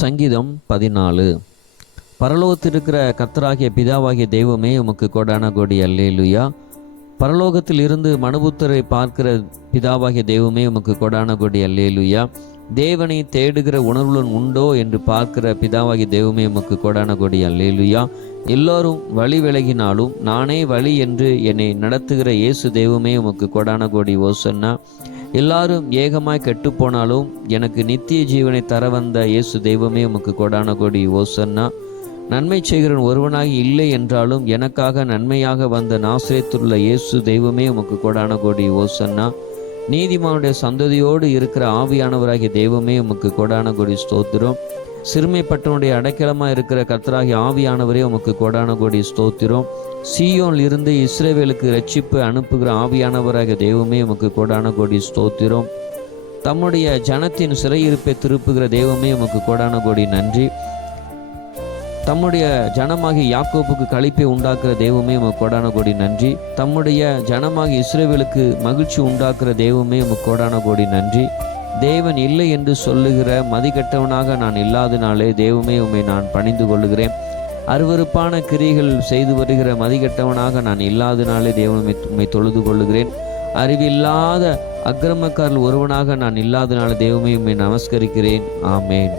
சங்கீதம் பதினாலு. பரலோகத்தில் இருக்கிற கத்தராகிய பிதாவாகிய தெய்வமே உமக்கு கொடான கோடி அல்லேலுயா. பரலோகத்தில் இருந்து மனுபுத்தரை பார்க்கிற பிதாவாகிய தெய்வமே உமக்கு கொடான கோடி அல்லேலுயா. தேவனை தேடுகிற உணர்வுடன் உண்டோ என்று பார்க்கிற பிதாவாகிய தெய்வமே உமக்கு கொடான கோடி அல்லேலுயா. எல்லோரும் வழி விலகினாலும் நானே வழி என்று என்னை நடத்துகிற இயேசு தெய்வமே உமக்கு கொடான கோடி ஓசன்னா. எல்லாரும் ஏகமாய் கெட்டுப்போனாலும் எனக்கு நித்திய ஜீவனை தர வந்த இயேசு தெய்வமே உமக்கு கொடான கொடி ஓசன்னா. நன்மை செய்கிறன் ஒருவனாகி இல்லை என்றாலும் எனக்காக நன்மையாக வந்த நாசிரியத்துள்ள இயேசு தெய்வமே உமக்கு கொடான கொடி ஓசன்னா. நீதிமானுடைய சந்ததியோடு இருக்கிற ஆவியானவராகிய தெய்வமே உமக்கு கொடான கொடி ஸ்தோத்திரம். சிறுமைப்பட்டவனுடைய அடைக்கலமாக இருக்கிற கர்த்தராகி ஆவியானவரே உமக்கு கொடான கோடி ஸ்தோத்திரம். சீயோனில் இருந்து இஸ்ரேவேலுக்கு ரட்சிப்பு அனுப்புகிற ஆவியானவராக தெய்வமே உமக்கு கொடான கோடி ஸ்தோத்திரம். தம்முடைய ஜனத்தின் சிறையிருப்பை திருப்புகிற தெய்வமே உமக்கு கொடான கோடி நன்றி. தம்முடைய ஜனமாகி யாக்கோப்புக்கு கழிப்பை உண்டாக்குற தெய்வமே உமக்கு கொடான கோடி நன்றி. தம்முடைய ஜனமாகி இஸ்ரேவேலுக்கு மகிழ்ச்சி உண்டாக்குற தெய்வமே உமக்கு கொடான கோடி நன்றி. தேவன் இல்லை என்று சொல்லுகிற மதிக்கட்டவனாக நான் இல்லாதனாலே தெய்வமே உம்மை நான் பணிந்து கொள்ளுகிறேன். அருவருப்பான கிரிகள் செய்து வருகிற மதிக்கட்டவனாக நான் இல்லாதனாலே தேவன் உம்மை தொழுது கொள்ளுகிறேன். அறிவில்லாத அக்கிரமக்காரல் ஒருவனாக நான் இல்லாதனால தெய்வமே உம்மை நமஸ்கரிக்கிறேன். ஆமேன்.